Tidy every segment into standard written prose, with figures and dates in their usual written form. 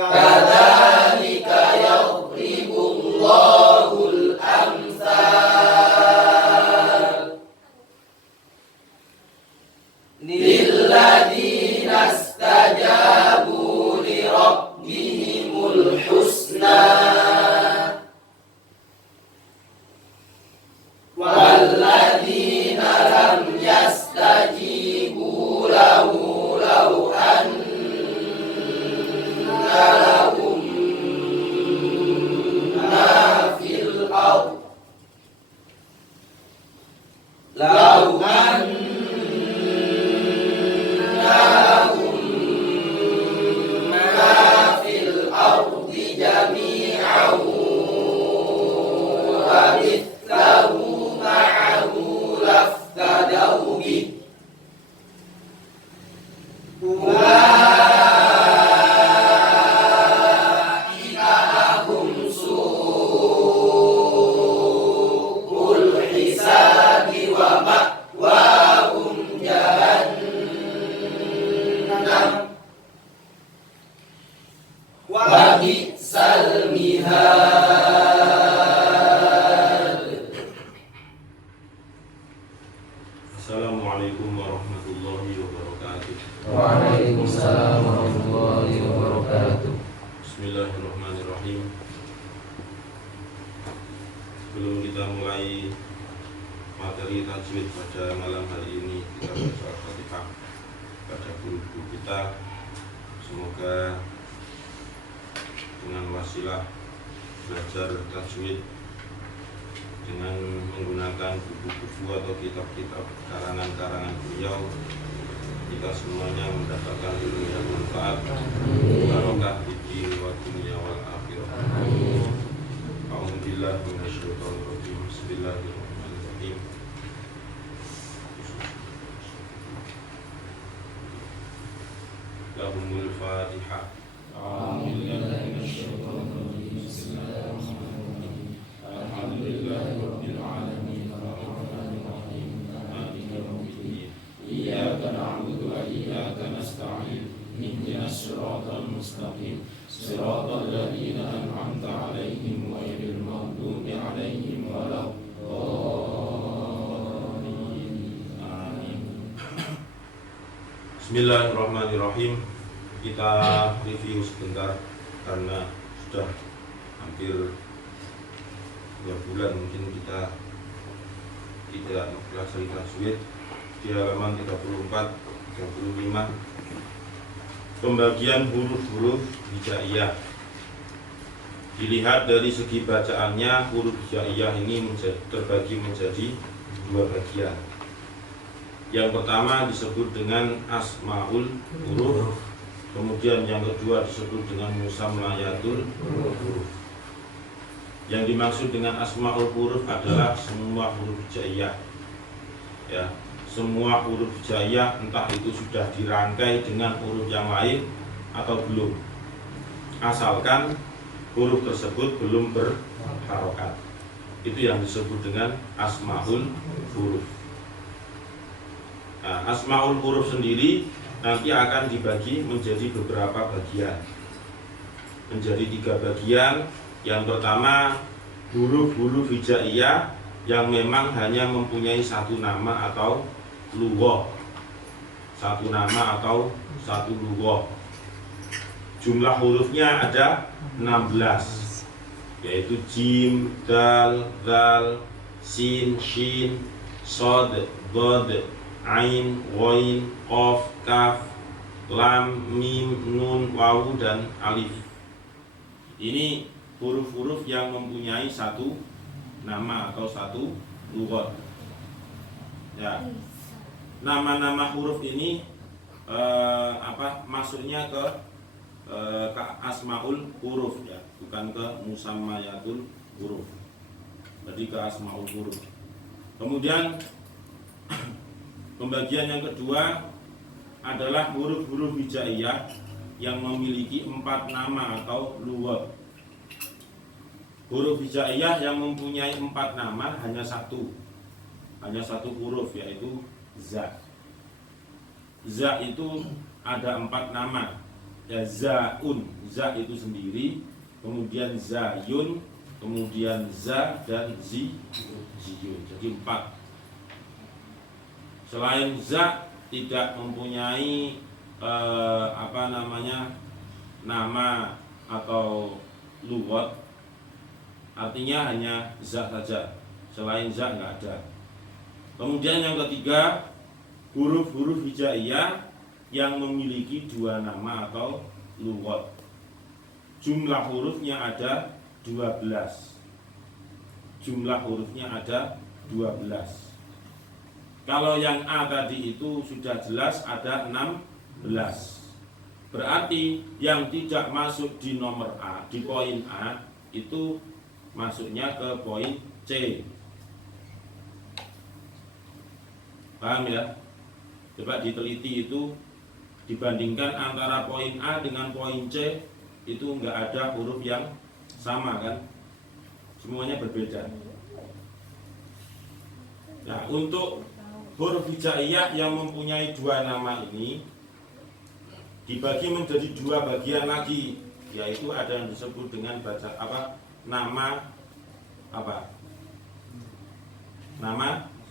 Kadzalika yadribullahul amsal lilladzina istajabu li rabbihimul husna walladzina lam yastajibu lahu law anna lahum ma fil ardh law anna lahum ma fil ardi jami'an wa mithlahu laftadaw bih ulaika lahum su'ul hisabi wa ma'wahum jahannam wa bi'sal mihad. Assalamualaikum warahmatullahi wabarakatuh. Waalaikumsalam warahmatullahi wabarakatuh. Bismillahirrahmanirrahim. Sebelum kita mulai materi tajwid pada malam hari ini, kita baca Al-Fatihah pada guru kita. Semoga dengan wasilah belajar tajwid dengan menggunakan buku-buku atau kitab-kitab karangan-karangan beliau, kita semuanya mendapatkan ilmu yang manfaat, barokah di din wa dunya wal akhirah. A'udzubillahi minasyaitonir rajim. Bismillahirrahmanirrahim. Lahumul Fatihah. Iyyaka na'budu wa iyyaka nasta'in ihdinas siratal mustaqim siratal ladzina an'amta 'alaihim ghairil maghdubi 'alaihim waladdallin. Amin. Bismillahirrahmanirrahim. Kita review sebentar karena sudah hampir 2 bulan mungkin kita tidak mempelajari tajwid. Di halaman 34, 35 pembagian huruf-huruf hijaiyah. Dilihat dari segi bacaannya, huruf hijaiyah ini terbagi menjadi 2 bagian. Yang pertama disebut dengan asmaul huruf, kemudian yang kedua disebut dengan musammayatul huruf. Yang dimaksud dengan asmaul huruf adalah semua huruf hijaiyah, ya, semua huruf hijaiyah, entah itu sudah dirangkai dengan huruf yang lain atau belum, asalkan huruf tersebut belum berharokat, itu yang disebut dengan asmaul huruf. Nah, asmaul huruf sendiri nanti akan dibagi menjadi beberapa bagian, menjadi 3 bagian. Yang pertama, huruf-huruf hijaiyah yang memang hanya mempunyai satu nama atau lughah, satu nama atau satu lughah. Jumlah hurufnya ada 16, yaitu jim, dal, dal, sin, shin, shad, dad, ain, ghain, qaf, kaf, lam, mim, nun, wawu, dan alif. Ini huruf-huruf yang mempunyai satu nama atau satu lughah. Ya. Nama-nama huruf ini masuknya ke asmaul huruf, ya, bukan ke musammayatul huruf. Jadi ke asmaul huruf. Kemudian pembagian yang kedua adalah huruf-huruf hijaiyah yang memiliki 4 nama atau lughah. Huruf hijaiyah yang mempunyai 4 nama hanya satu huruf, yaitu za. Za itu ada 4 nama, ya zaun, za itu sendiri, kemudian zayun, kemudian za dan ziyun. Jadi 4. Selain za tidak mempunyai nama atau lughat, artinya hanya za saja. Selain za nggak ada. Kemudian yang ketiga, huruf-huruf hijaiyah yang memiliki 2 nama atau lughat. Jumlah hurufnya ada 12. Jumlah hurufnya ada 12. Kalau yang A tadi itu sudah jelas ada 16. Berarti yang tidak masuk di nomor A, di poin A, itu masuknya ke poin C. Paham ya? Coba diteliti itu, dibandingkan antara poin A dengan poin C, itu enggak ada huruf yang sama kan? Semuanya berbeda. Nah, untuk huruf hijaiyah yang mempunyai 2 nama ini dibagi menjadi 2 bagian lagi, yaitu ada yang disebut dengan nama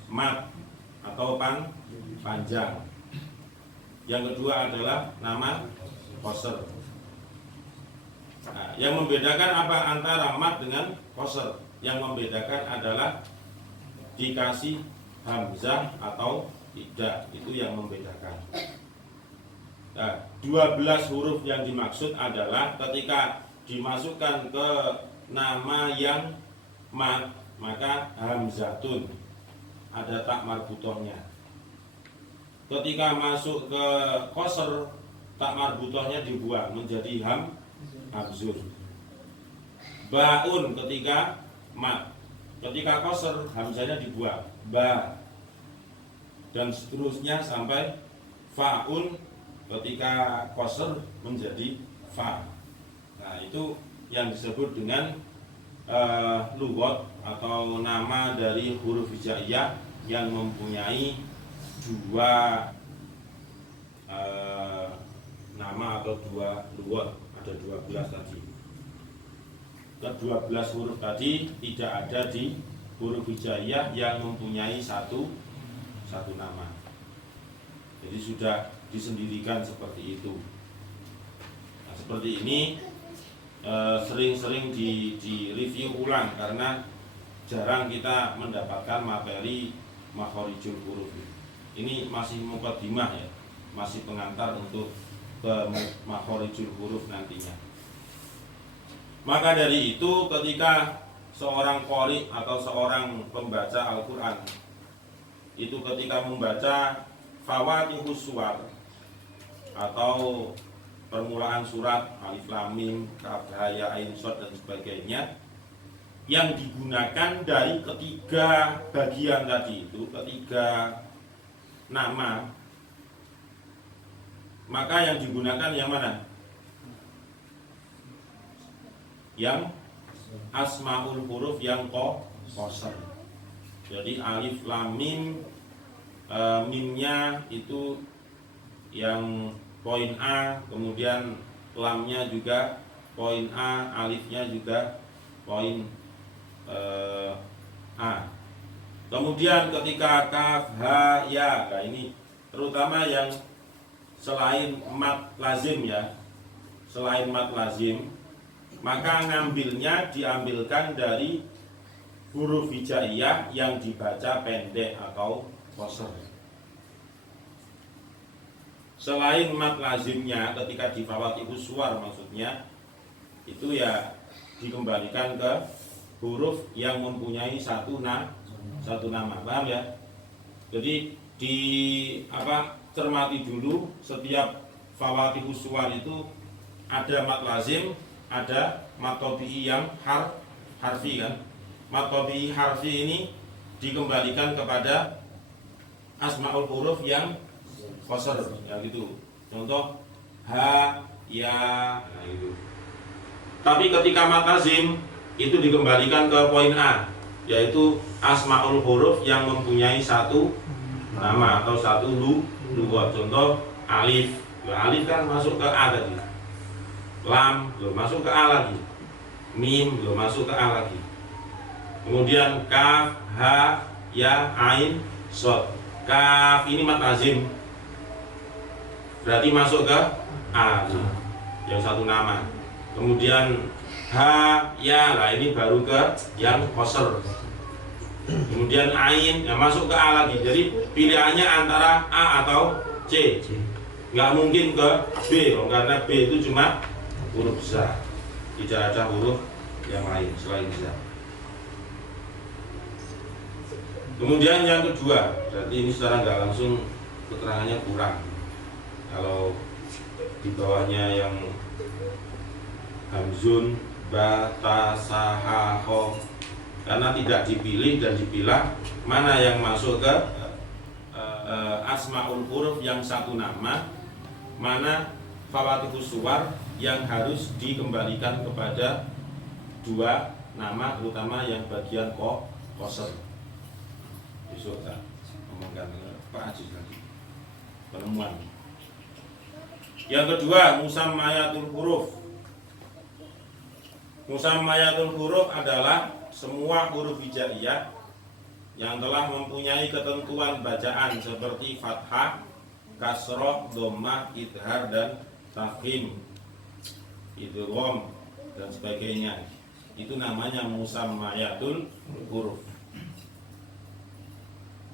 mat atau panjang. Yang kedua adalah nama qasr. Nah, yang membedakan apa antara mat dengan qasr? Yang membedakan adalah dikasih hamzah atau tidak, itu yang membedakan. Nah, 12 huruf yang dimaksud adalah ketika dimasukkan ke nama yang mat, maka hamzatun, ada tak marbutohnya. Ketika masuk ke qasr, tak marbutohnya dibuang menjadi hamzur. Baun ketika mat, ketika qasr hamzahnya dibuang, ba. Dan seterusnya sampai faun ketika qasr menjadi fa. Nah, itu yang disebut dengan lughat atau nama dari huruf hijaiyah yang mempunyai 2 nama atau 2 lughat. Ada 12 tadi. Ke 12 huruf tadi tidak ada di huruf hijaiyah yang mempunyai satu nama. Jadi sudah disendirikan seperti itu. Nah, seperti ini sering-sering di review ulang karena jarang kita mendapatkan materi makhorijul huruf. Ini masih muqaddimah ya, masih pengantar untuk ke makhorijul huruf nantinya. Maka dari itu ketika seorang qori atau seorang pembaca Al-Quran itu ketika membaca fawatihus suwar atau permulaan surat alif lam mim kaf ha ya ain shad dan sebagainya yang digunakan dari ketiga bagian tadi itu, ketiga nama, maka yang digunakan yang mana? Yang asmaul huruf yang qasr. Jadi alif lam mim, mimnya itu yang poin A, kemudian lamnya juga poin A, alifnya juga poin A. Kemudian ketika kaf ha ya, nah ini terutama yang selain mat lazim ya, selain mat lazim, maka ngambilnya diambilkan dari huruf hijaiyah yang dibaca pendek atau qasr. Selain mat lazimnya ketika di fawatihus suwar maksudnya itu ya dikembalikan ke huruf yang mempunyai satu nama. Paham ya? Jadi cermati dulu setiap fawatihus suwar itu ada mat lazim, ada mat tabi'i yang harfi kan. Mat tabi'i harfi ini dikembalikan kepada asmaul huruf yang qasr ya gitu. Contoh ha ya, nah itu. Tapi ketika mat lazim itu dikembalikan ke poin A, yaitu asmaul huruf yang mempunyai satu nama atau satu lughat. Contoh alif. Ya, alif kan masuk ke A tadi. lam belum masuk ke A lagi, mim belum masuk ke A lagi. Kemudian kaf, ha, ya, ain, shad. Kaf ini mad lazim, berarti masuk ke A yang satu nama. Kemudian ha, ya, lah ini baru ke yang qasr. Kemudian ain yang masuk ke A lagi. Jadi pilihannya antara A atau C. Nggak mungkin ke B, karena B itu cuma huruf za. Tidak ada huruf yang lain selain za. Kemudian yang kedua, berarti ini secara nggak langsung keterangannya kurang. Kalau di bawahnya yang hamzun, ba, ta, sa, ha, ho, karena tidak dipilih dan dipilah mana yang masuk ke asmaul huruf yang satu nama, mana fawatihus suwar yang harus dikembalikan kepada dua nama, terutama yang bagian qasr. Besok tak ngomongkan Pak Aziz lagi penemuan. Yang kedua, musammayatul huruf. Musammayatul huruf adalah semua huruf hijaiyah yang telah mempunyai ketentuan bacaan seperti fathah, kasroh, dhammah, idhar dan tafkhim, idgham dan sebagainya. Itu namanya musammayatul huruf.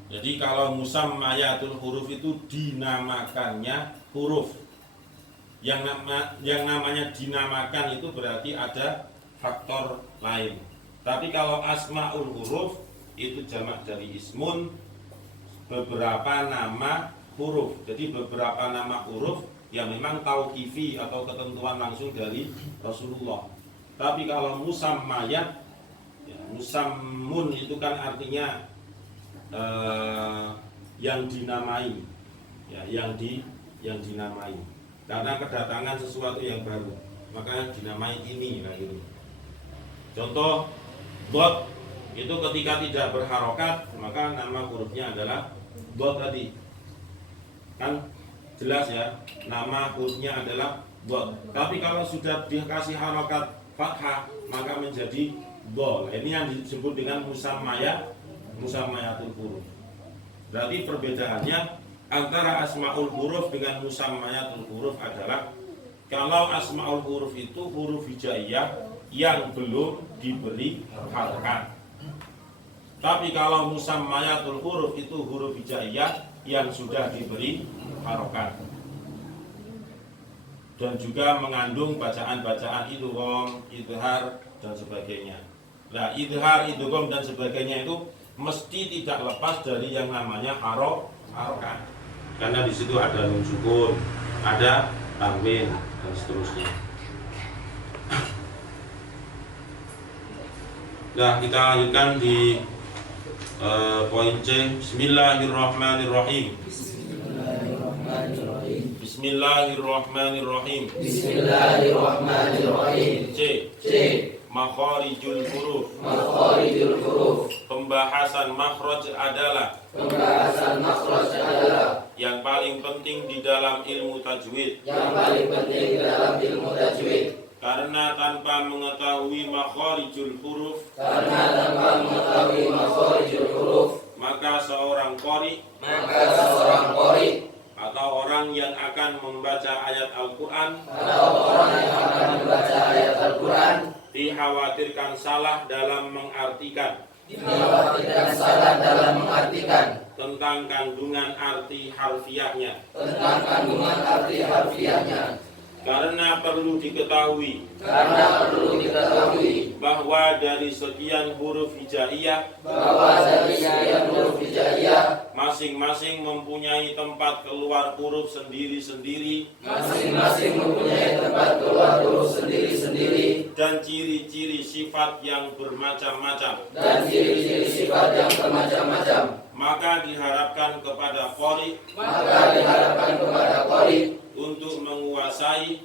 Jadi kalau musammayatul huruf itu dinamakannya huruf. Yang namanya dinamakan itu berarti ada faktor lain. Tapi kalau asmaul huruf itu jamak dari ismun, beberapa nama huruf. Jadi beberapa nama huruf yang memang tauqifi atau ketentuan langsung dari Rasulullah. Tapi kalau musammayat, ya, musammun itu kan artinya yang dinamai, ya, yang dinamai. Karena kedatangan sesuatu yang baru, maka dinamai ini, gitu. Contoh, dot itu ketika tidak berharokat, maka nama hurufnya adalah dot tadi. Kan jelas ya, nama hurufnya adalah dot. Tapi kalau sudah dikasih harokat fathah, maka menjadi dol. Ini yang disebut dengan musammayatul huruf. Berarti perbedaannya antara asmaul huruf dengan musammayatul huruf adalah kalau asmaul huruf itu huruf hijaiyah yang belum diberi harokat. Tapi kalau musammayatul huruf itu huruf hijaiyah yang sudah diberi harokat dan juga mengandung bacaan-bacaan idgham, idhar dan sebagainya. Nah, idhar, idgham dan sebagainya itu mesti tidak lepas dari yang namanya harokat. Karena di situ ada nun sukun, ada tanwin dan seterusnya. Nah, kita lanjutkan di poin C. Bismillahirrahmanirrahim. Bismillahirrahmanirrahim. Bismillahirrahmanirrahim. C. Makharijul huruf. Makharijul huruf. Pembahasan makhraj adalah Pembahasan makhraj adalah yang paling penting di dalam ilmu tajwid. yang paling penting dalam ilmu tajwid. Karena tanpa mengetahui makharijul huruf, Karena tanpa mengetahui makharijul huruf, maka seorang qari maka seorang qari atau orang yang akan membaca ayat Al-Quran atau orang yang akan membaca ayat Al-Quran dikhawatirkan salah dalam mengartikan dikhawatirkan salah dalam mengartikan tentang kandungan arti harfiahnya. tentang kandungan arti harfiahnya. Karena perlu diketahui Karena perlu diketahui bahwa dari sekian huruf hijaiyah bahwa dari sekian huruf hijaiyah masing-masing mempunyai tempat keluar huruf sendiri-sendiri masing-masing mempunyai tempat keluar huruf sendiri-sendiri dan ciri-ciri sifat yang bermacam-macam. dan ciri-ciri sifat yang bermacam-macam. Maka diharapkan kepada qari Maka diharapkan kepada qari untuk menguasai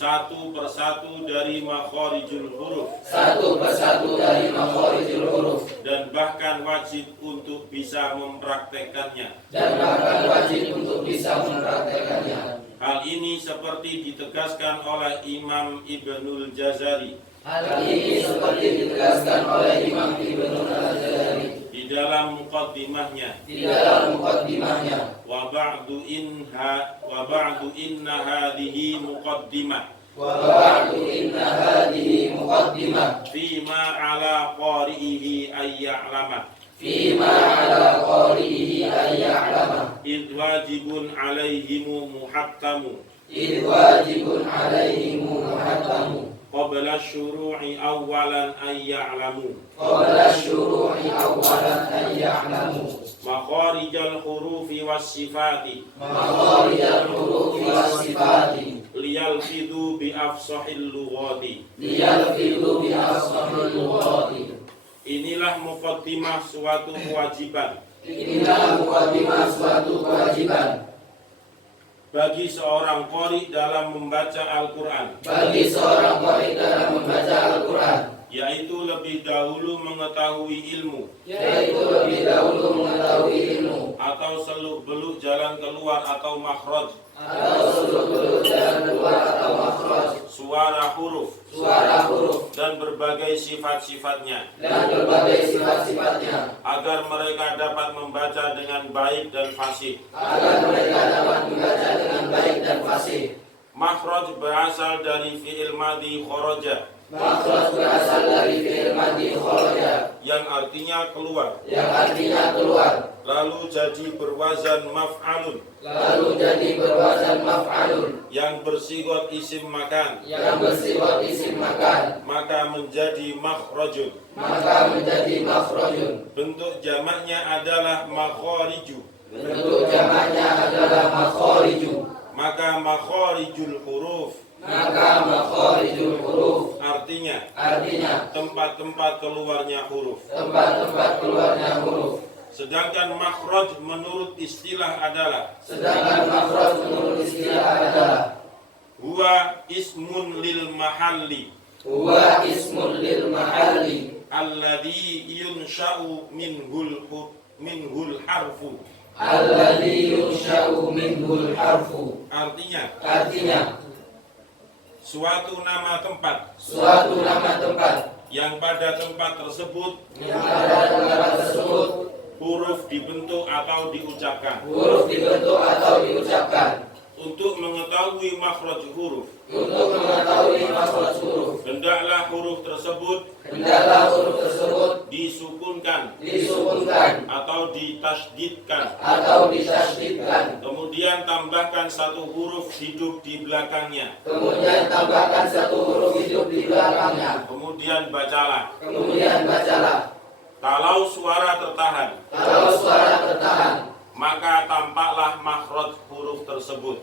satu persatu dari makharijul huruf satu persatu dari makharijul huruf dan bahkan wajib untuk bisa mempraktekkannya. dan bahkan wajib untuk bisa mempraktekannya. Hal ini seperti ditegaskan oleh Imam Ibnul Jazari Hal ini seperti ditegaskan oleh Imam Ibnul Jazari di dalam muqaddimahnya. Wa ba'du inna hadhihi muqaddimah. Fima ala qari'ihi ayya'lama. Idh wajibun alaihimu muhattamu. Qabla syuru'i awalan ayya'lamu. Makharijal hurufi was sifati. Liyalfidhu bi afsahil lughati. Inilah muqaddimah suatu kewajiban bagi seorang qari dalam membaca Al-Quran, yaitu lebih dahulu mengetahui ilmu atau seluk-beluk jalan keluar atau makhraj, suara huruf dan berbagai sifat-sifatnya, agar mereka dapat membaca dengan baik dan fasih. Makhraj berasal dari fi'il madhi kharaja, yang artinya keluar, lalu jadi berwazan maf'alun, yang bersigot isim makan, maka menjadi makhrajun. Bentuk jamaknya adalah makhariju. Maka makharijul huruf artinya tempat-tempat keluarnya huruf. Sedangkan makhraj menurut istilah adalah huwa ismun lil mahalli alladhi yunsha'u minhul harfu. Artinya suatu nama tempat yang pada tempat tersebut huruf dibentuk atau diucapkan. Untuk mengetahui makhraj huruf, hendaklah huruf tersebut disukunkan atau ditasydidkan. Kemudian tambahkan satu huruf hidup di belakangnya. Kemudian bacalah. Kalau suara tertahan, maka tampaklah makhraj huruf tersebut.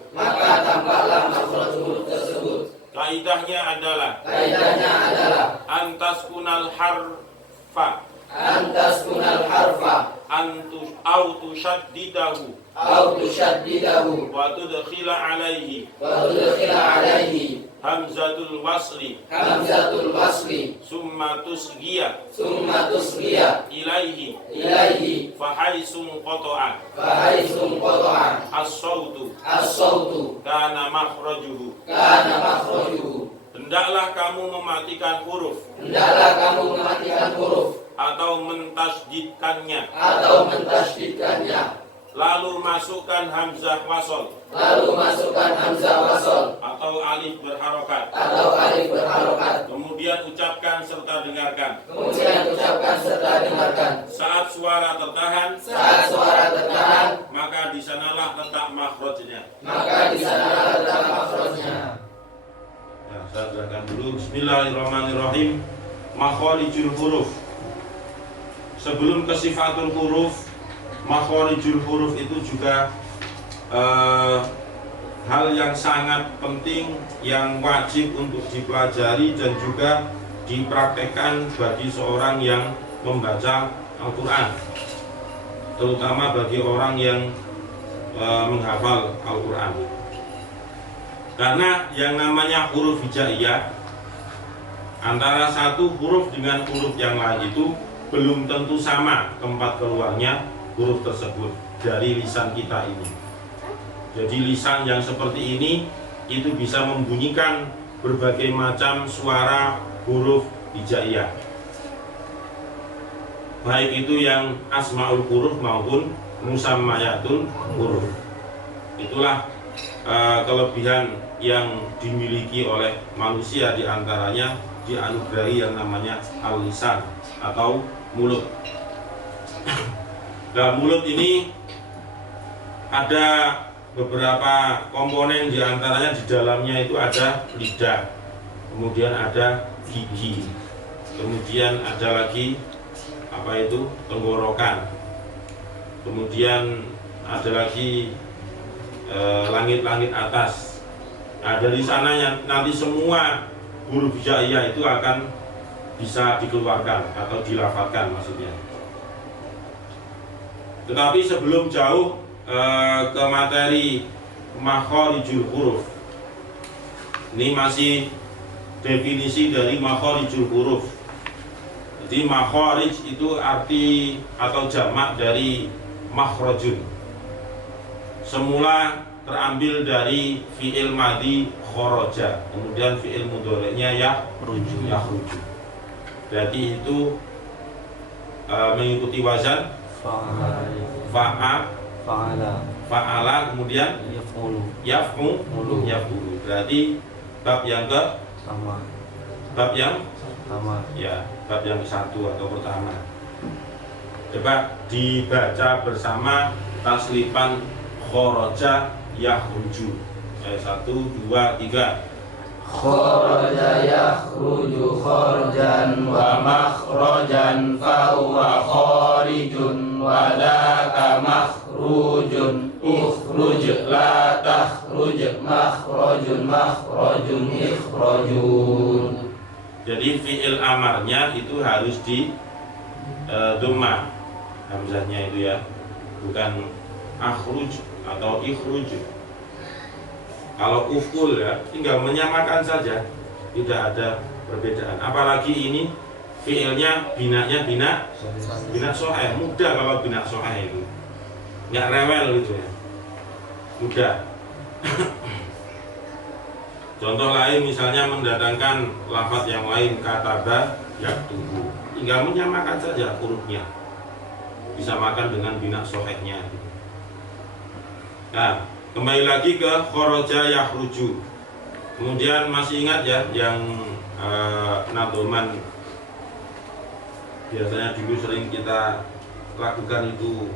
Kaidahnya adalah antas kunal harfa au tushaddidahu wa tudkhila alaihi hamzatul wasli summa tusghiya ilaihi fahaisum qata'a as-sautu kana makhrajuhu. Hendaklah kamu mematikan huruf atau mentasydidkannya, lalu masukkan hamzah wasol atau alif berharokat, kemudian ucapkan serta dengarkan. Saat suara tertahan, maka di sanalah letak makhrajnya. Ya, saya terangkan dulu. Bismillahirrahmanirrahim. Makharijul huruf. Sebelum ke sifatul huruf, makharijul huruf itu juga hal yang sangat penting, yang wajib untuk dipelajari dan juga dipraktekkan bagi seorang yang membaca Al-Quran, terutama bagi orang yang menghafal Al-Quran. Karena yang namanya huruf hijaiyah, antara satu huruf dengan huruf yang lain itu belum tentu sama tempat keluarnya huruf tersebut dari lisan kita ini. Jadi lisan yang seperti ini itu bisa membunyikan berbagai macam suara huruf hijaiyah, baik itu yang asmaul huruf maupun musammayatul huruf. Itulah kelebihan yang dimiliki oleh manusia, diantaranya dianugerahi yang namanya al-lisan atau mulut. Nah, mulut ini ada beberapa komponen, diantaranya di dalamnya itu ada lidah, kemudian ada gigi, kemudian ada lagi tenggorokan, kemudian ada lagi langit-langit atas. Nah, dari sananya nanti semua huruf hijaiyah itu akan bisa dikeluarkan atau dilafalkan maksudnya. Tetapi sebelum jauh ke materi makharijul huruf, ini masih definisi dari makharijul huruf. Jadi makharij itu arti atau jamak dari makhrajun. Semula terambil dari fi'il madhi kharaja, kemudian fi'il mudhari'nya yakhruju. Berarti itu mengikuti wazan fa'ala, kemudian yaf'ulu. Berarti bab yang ke bab yang ke-1 atau pertama. Coba dibaca bersama taslifan kharaja yakhruju. 1, 2, 3. Kharaja yakhruju kharjan wa makhrajan fa huwa kharijun wa laka makhrujun ukhruj la takhruj makhrajun ikhrajun. Jadi fi'il amarnya itu harus di dhammah hamzahnya itu ya, bukan akhruj atau ikhruj. Kalau uful ya tinggal menyamakan saja, tidak ada perbedaan. Apalagi ini fiilnya binanya bina soheh, mudah kalau bina soheh itu, nggak rewel gitu ya, mudah. Contoh lain misalnya mendatangkan lafaz yang lain, kataba yaktubu, tinggal menyamakan saja hurufnya, bisa makan dengan bina sohehnya. Nah, kembali lagi ke kharaja yakhruju. Kemudian masih ingat ya yang nadoman biasanya dulu sering kita lakukan itu,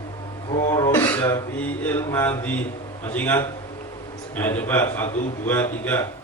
kharaja fi'il madhi. Masih ingat? Nah, coba 1, 2, 3.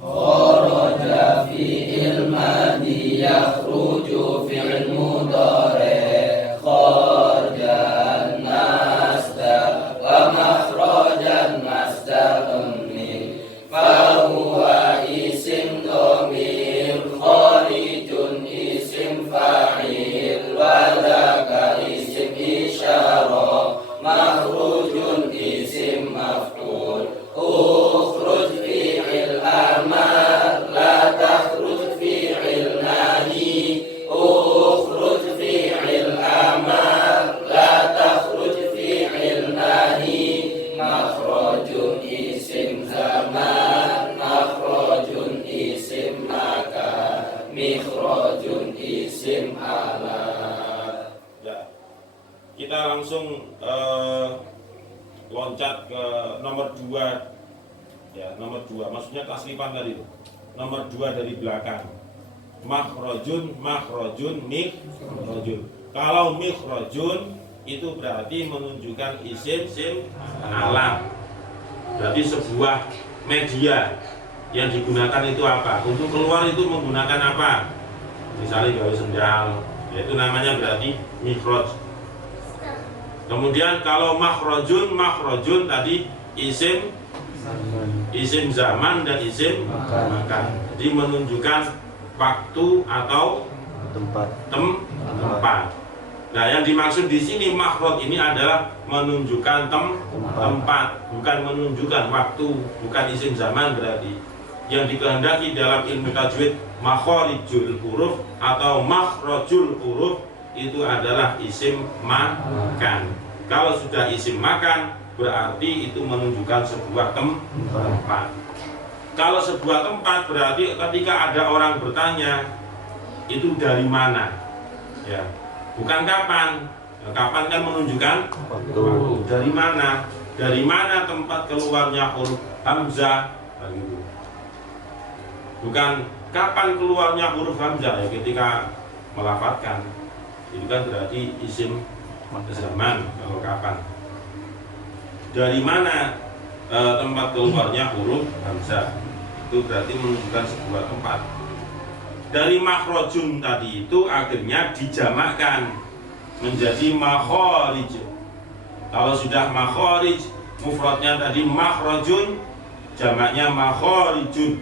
Kharaja fi'il madhi yakhruju fi'il mudhari' kharjan masdar wa makhrajan masdar amri fa huwa isim dhamir kharijun isim fa'il wa dzaka isim isyarah makhrujun isim maf'ul ukhruj fi'il amar la takhruj fi'il nahi ukhruj fi'il amar la takhruj fi'il nahi makhrajun isim zaman makhrajun isim makan mikhrajun isim alat. Ya. Kita langsung loncat ke nomor 2 ya, nomor 2 maksudnya taslifan tadi itu. Nomor 2 dari belakang. Makhrajun, mikhrajun. Kalau mikhrajun itu berarti menunjukkan isim alam. Berarti sebuah media yang digunakan itu apa? Untuk keluar itu menggunakan apa? Misalnya gawe sendal, yaitu namanya berarti mikhraj. Kemudian kalau makhrajun tadi isim zaman dan isim makan. Jadi menunjukkan waktu atau tempat. Nah, yang dimaksud di sini makhraj ini adalah menunjukkan tempat, bukan menunjukkan waktu, bukan isim zaman berarti. Yang dikehendaki dalam ilmu tajwid makharijul huruf atau makhrajul huruf itu adalah isim makan. Kalau sudah isim makan berarti itu menunjukkan sebuah tempat. Kalau sebuah tempat berarti ketika ada orang bertanya itu dari mana, ya, bukan kapan. Kapan kan menunjukkan waktu. Dari mana? Dari mana tempat keluarnya huruf hamzah? Gitu. Bukan kapan keluarnya huruf hamzah, ya, ketika melafadzkan. Itu kan berarti isim zaman. Kalau kapan? Dari mana tempat keluarnya huruf hamzah? Itu berarti menunjukkan sebuah tempat. Dari makhrajun tadi itu akhirnya dijamakkan menjadi makharij. Kalau sudah makharij, mufradnya tadi makhrajun, jamaknya makharijun.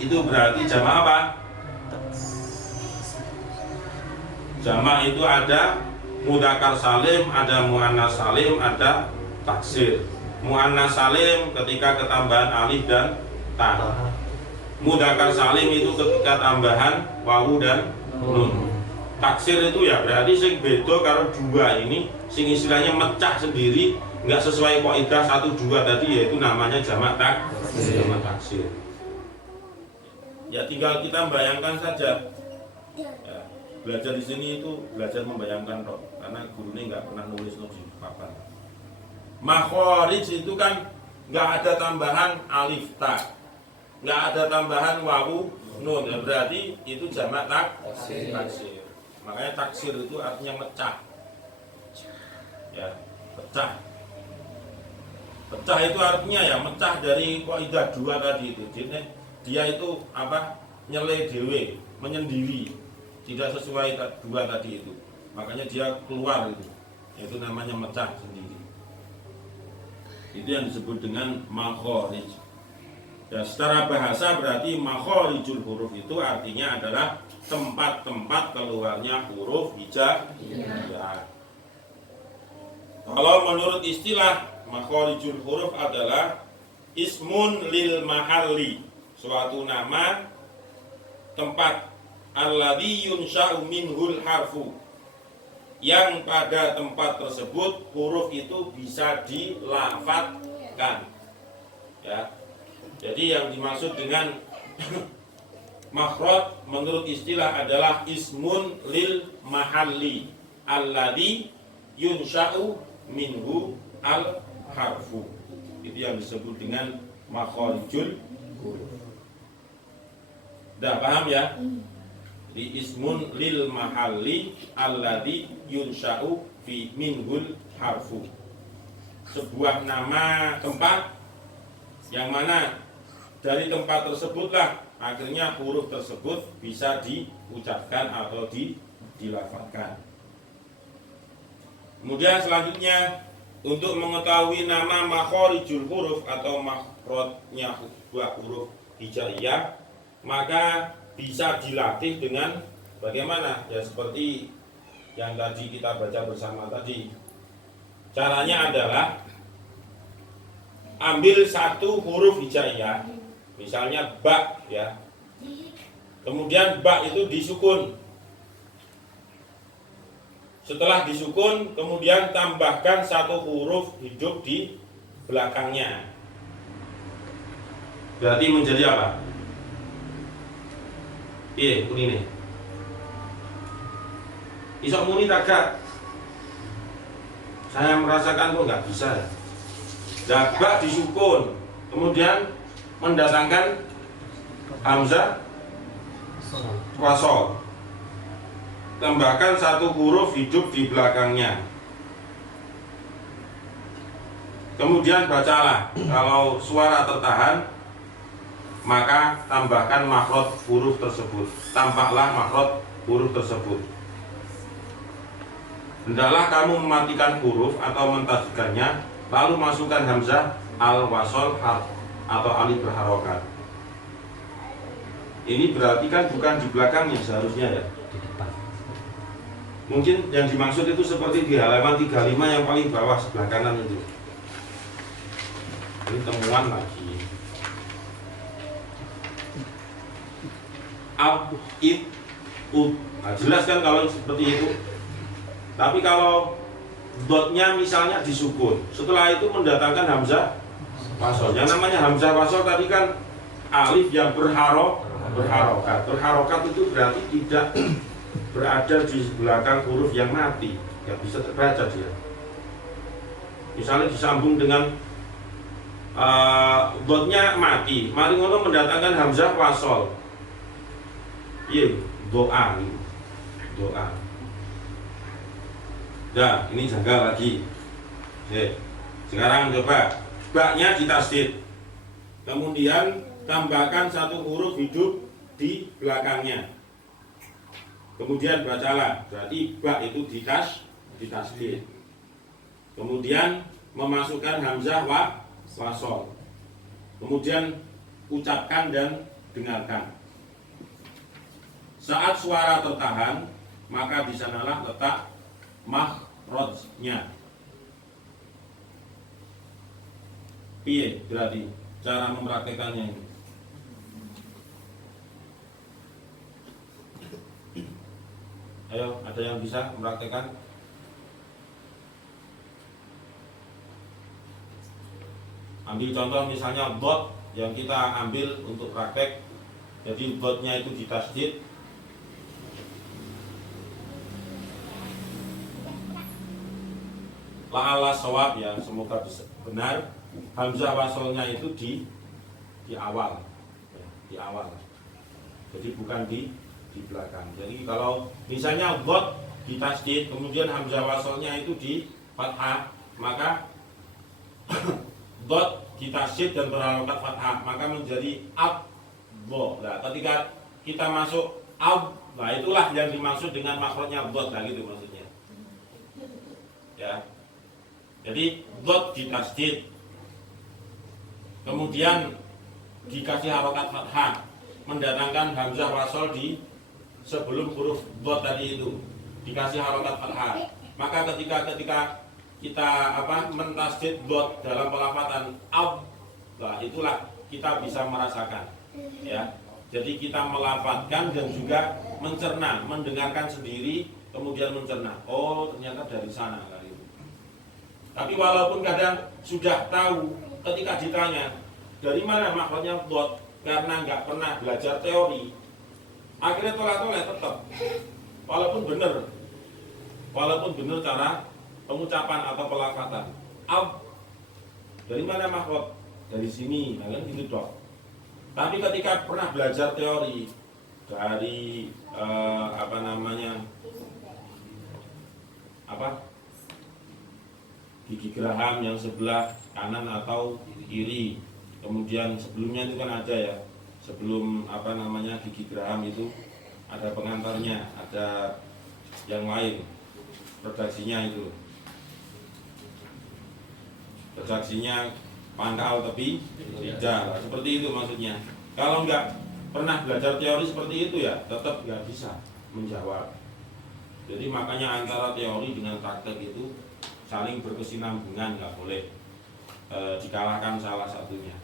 Itu berarti jamak apa? Jamak itu ada mudzakkar salim, ada muannas salim, ada taksir. Muannas salim ketika ketambahan alif dan ta. Mudzakkar salim itu ketika tambahan wawu dan nun. Taksir itu ya berarti sing beda karo dua ini, sing istilahnya mecah sendiri, nggak sesuai kaidah 1 2 tadi, yaitu namanya jamak taksir. Jamak taksir. Ya tinggal kita membayangkan saja. Ya, belajar di sini itu belajar membayangkan toh, karena gurunya nggak pernah nulis di papan. Makharij itu kan nggak ada tambahan alif ta, nggak ada tambahan wawu nun, ya, berarti itu jamak taksir. Makanya taksir itu artinya mecah, ya, pecah. Pecah itu artinya ya mecah dari kaidah 2 tadi itu. Jadi dia itu apa? Nyele dewe, menyendiri, tidak sesuai 2 tadi itu. Makanya dia keluar itu namanya mecah sendiri. Itu yang disebut dengan makharij. Ya, secara bahasa berarti makharijul huruf itu artinya adalah tempat-tempat keluarnya huruf hijaiyah. Ya. Kalau menurut istilah, makharijul huruf adalah ismun lil mahalli, suatu nama tempat, alladzi yunsha'u minhul harfu, yang pada tempat tersebut huruf itu bisa dilafadzkan. Ya. Jadi yang dimaksud dengan makhraj menurut istilah adalah ismun lil mahalli alladzi yunsha'u minhu al harfu. Itu yang disebut dengan makharijul huruf. Dah paham ya? Di ismun lil mahalli alladzi yunsha'u fi minhul harfu. Sebuah nama tempat yang mana dari tempat tersebutlah akhirnya huruf tersebut bisa diucapkan atau dilafadzkan. Kemudian selanjutnya, untuk mengetahui nama makharijul huruf atau makhrajnya sebuah huruf hijaiyah, maka bisa dilatih dengan bagaimana? Ya seperti yang tadi kita baca bersama tadi. Caranya adalah ambil satu huruf hijaiyah, misalnya ba, ya. Kemudian ba itu disukun. Setelah disukun, kemudian tambahkan satu huruf hidup di belakangnya. Berarti menjadi apa? Iya, ini. Isok muni tagak. Saya merasakan kok nggak bisa. Ba disukun, kemudian mendatangkan hamzah wasol, tambahkan satu huruf hidup di belakangnya. Kemudian bacalah, kalau suara tertahan maka tambahkan makhraj huruf tersebut, tampaklah makhraj huruf tersebut. Hendaklah kamu mematikan huruf atau mentasdidkannya, lalu masukkan hamzah al-wasol atau alif berharokat. Ini berarti kan bukan di belakangnya seharusnya, ya, di depan. Mungkin yang dimaksud itu seperti di halaman 35 yang paling bawah sebelah kanan itu. Ini temuan lagi. Ab, it, ut. Nah, jelas kan kalau seperti itu. Tapi kalau dotnya misalnya disukun, setelah itu mendatangkan hamzah wasol. Yang namanya hamzah wasol tadi kan alif yang berharokat. Berharokat itu berarti tidak berada di belakang huruf yang mati, nggak bisa terbaca dia. Misalnya disambung dengan dotnya mati, mari ngono mendatangkan hamzah wasol. Iya, doa. Nah, ini janggal lagi. Oke. Sekarang coba baknya ditasdid. Kemudian tambahkan satu huruf hidup di belakangnya. Kemudian bacalah, berarti bak itu ditasdid. Kemudian memasukkan hamzah wasol. Kemudian ucapkan dan dengarkan. Saat suara tertahan, maka di sanalah letak makhrajnya. Piye berarti cara mempraktekannya ini? Ayo, ada yang bisa mempraktekkan? Ambil contoh misalnya dot yang kita ambil untuk praktek. Jadi dotnya itu ditasdid. La'ala shawab, ya semoga benar. Hamzah wasolnya itu di awal, ya, di awal. Jadi bukan di belakang. Jadi kalau misalnya dot ditasdid, kemudian hamzah wasolnya itu di fathah, maka dot ditasdid dan berharokat fathah, maka menjadi abdo. Nah, ketika kita masuk ab, nah itulah yang dimaksud dengan makhrajnya dot, nah gitu maksudnya. Ya. Jadi dot ditasdid, kemudian dikasih harokat fathah, mendatangkan hamzah wasol di sebelum huruf dot tadi itu dikasih harokat fathah. Maka ketika kita mentasdid dot dalam pelafatan ab, nah itulah kita bisa merasakan, ya. Jadi kita melafatkan dan juga mencerna, mendengarkan sendiri, kemudian mencerna. Oh, ternyata dari sana kali itu. Tapi walaupun kadang sudah tahu, ketika ditanya dari mana makhrajnya dot, karena nggak pernah belajar teori, akhirnya tolak-tolak tetap. Walaupun benar cara pengucapan atau pelafatan. Ab, dari mana makhraj? Dari sini, nah kan gitu dok. Tapi ketika pernah belajar teori dari gigi geraham yang sebelah kanan atau kiri, kemudian sebelumnya itu kan ada ya, sebelum gigi geraham itu ada pengantarnya, ada yang lain, redaksinya itu, redaksinya pangkal tapi tidak, seperti itu maksudnya. Kalau nggak pernah belajar teori seperti itu ya tetap nggak bisa menjawab. Jadi makanya antara teori dengan praktek itu saling berkesinambungan, nggak boleh dikalahkan salah satunya.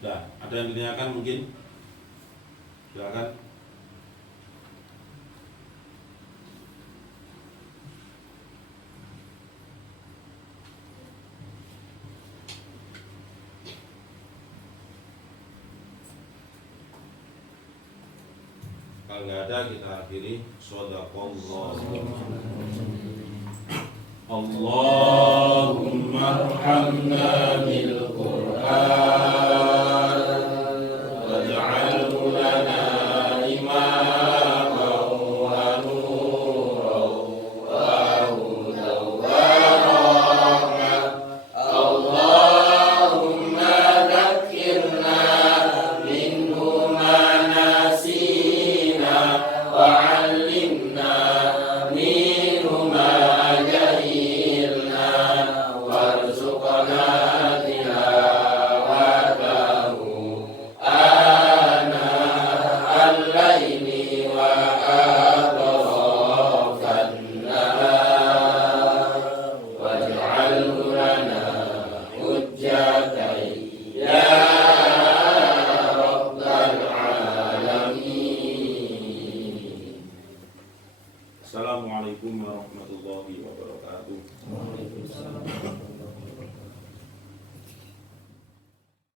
Nah, ada yang ditanyakan mungkin? Silakan. Kalau nggak ada kita akhiri. Shadaqallah. Allahumma arhamna bil Qur'an waj'alhu lana imaman wa nuran wa hudan wa rahmah. Allahumma dzakkirna minhu ma nasina wa 'allimna minhu ma jahilna warzuqna tilawata Assalamualaikum warahmatullahi wabarakatuh. Waalaikumsalam warahmatullahi wabarakatuh.